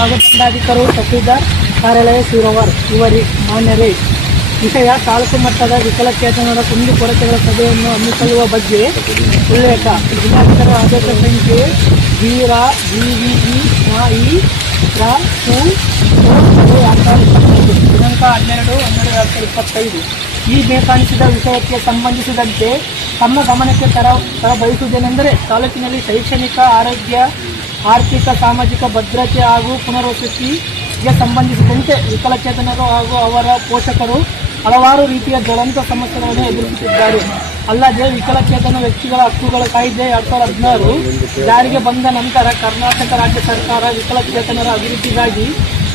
ಹಾಗೂ ದಂಡಾಧಿಕಾರಿ ತಹಸೀಲ್ದಾರ್ ಕಾರ್ಯಾಲಯ ಶಿರೋವಾರ್ ಇವರಿ ಮಾನ್ಯರೇ. ವಿಷಯ ತಾಲೂಕು ಮಟ್ಟದ ವಿಕಲಚೇತನರ ಕುಂದುಕೊರತೆಗಳ ಸಭೆಯನ್ನು ಹಮ್ಮಿಕೊಳ್ಳುವ ಬಗ್ಗೆ ಉಲ್ಲೇಖ. ಜಿಲ್ಲಾಧಿಕಾರಿ ಆದೇಶ ಸಂಖ್ಯೆ ದಿನಾಂಕ 12/12/2025. ಈ ಬೇಕಾಣಿಸಿದ ವಿಷಯಕ್ಕೆ ಸಂಬಂಧಿಸಿದಂತೆ ತಮ್ಮ ಗಮನಕ್ಕೆ ತರಬಯಸುವುದೇನೆಂದರೆ, ತಾಲೂಕಿನಲ್ಲಿ ಶೈಕ್ಷಣಿಕ, ಆರೋಗ್ಯ, ಆರ್ಥಿಕ, ಸಾಮಾಜಿಕ ಭದ್ರತೆ ಹಾಗೂ ಪುನರ್ವಸತಿಗೆ ಸಂಬಂಧಿಸಿದಂತೆ ವಿಕಲಚೇತನರು ಹಾಗೂ ಅವರ ಪೋಷಕರು ಹಲವಾರು ರೀತಿಯ ಜ್ವಲಂತ ಸಮಸ್ಯೆಗಳನ್ನು ಎದುರಿಸುತ್ತಿದ್ದಾರೆ. ಅಲ್ಲದೆ ವಿಕಲಚೇತನ ವ್ಯಕ್ತಿಗಳ ಹಕ್ಕುಗಳ ಕಾಯ್ದೆ 2016 ಜಾರಿಗೆ ಬಂದ ನಂತರ ಕರ್ನಾಟಕ ರಾಜ್ಯ ಸರ್ಕಾರ ವಿಕಲಚೇತನರ ಅಭಿವೃದ್ಧಿಗಾಗಿ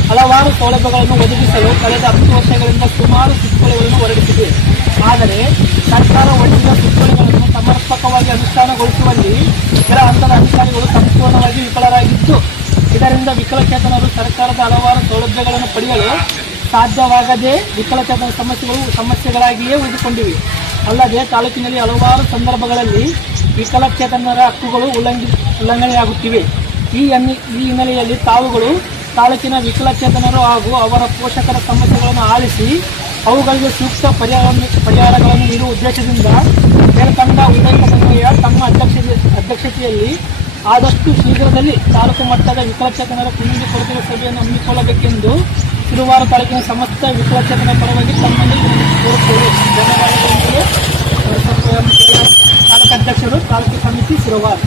ಹಲವಾರು ಸೌಲಭ್ಯಗಳನ್ನು ಒದಗಿಸಲು ಕಳೆದ 10 ವರ್ಷಗಳಿಂದ ಸುಮಾರು ಸುತ್ತೋಲೆಗಳನ್ನು ಹೊರಡಿಸಿದೆ. ಆದರೆ ಸರ್ಕಾರ ಹೊರಡಿಸಿದ ಸುತ್ತೋಲೆಗಳನ್ನು ಸಮರ್ಪಕವಾಗಿ ಅನುಷ್ಠಾನಗೊಳಿಸುವಲ್ಲಿ ಕೆಲ ಹಂತದ ಅಧಿಕಾರಿಗಳು ಸಂಪೂರ್ಣವಾಗಿ ವಿಫಲರಾಗಿದ್ದು, ಇದರಿಂದ ವಿಕಲಚೇತನರು ಸರ್ಕಾರದ ಹಲವಾರು ಸೌಲಭ್ಯಗಳನ್ನು ಪಡೆಯಲು ಸಾಧ್ಯವಾಗದೆ ವಿಕಲಚೇತನ ಸಮಸ್ಯೆಗಳಾಗಿಯೇ ಉಳಿದುಕೊಂಡಿವೆ. ಅಲ್ಲದೆ ತಾಲೂಕಿನಲ್ಲಿ ಹಲವಾರು ಸಂದರ್ಭಗಳಲ್ಲಿ ವಿಕಲಚೇತನರ ಹಕ್ಕುಗಳು ಉಲ್ಲಂಘನೆಯಾಗುತ್ತಿವೆ. ಈ ಹಿನ್ನೆಲೆಯಲ್ಲಿ ತಾವುಗಳು ತಾಲೂಕಿನ ವಿಕಲಚೇತನರು ಹಾಗೂ ಅವರ ಪೋಷಕರ ಸಮಸ್ಯೆಗಳನ್ನು ಆಲಿಸಿ ಅವುಗಳಿಗೆ ಸೂಕ್ತ ಪರಿಹಾರಗಳನ್ನು ನೀಡುವ ಉದ್ದೇಶದಿಂದ ಮೇಲ್ಕಂಡ ಉನ್ನತ ಸಮಿತಿಯ ತಮ್ಮ ಅಧ್ಯಕ್ಷತೆಯಲ್ಲಿ ಆದಷ್ಟು ಶೀಘ್ರದಲ್ಲಿ ತಾಲೂಕು ಮಟ್ಟದ ವಿಕಲಚೇತನರ ಕುಂದುಕೊರತೆಗಳ ಸಭೆಯನ್ನು ಹಮ್ಮಿಕೊಳ್ಳಬೇಕೆಂದು ಶಿರುವಾರು ತಾಲೂಕಿನ ಸಮಸ್ತ ವಿಕಲಚೇತನ ಪರವಾಗಿ ತಮ್ಮಲ್ಲಿ ಕೋರುತ್ತೇವೆ. ಧನ್ಯವಾದಗಳೊಂದಿಗೆ ತಾಲೂಕು ಅಧ್ಯಕ್ಷರು, ತಾಲೂಕು ಸಮಿತಿ ಶಿರುವಾರು.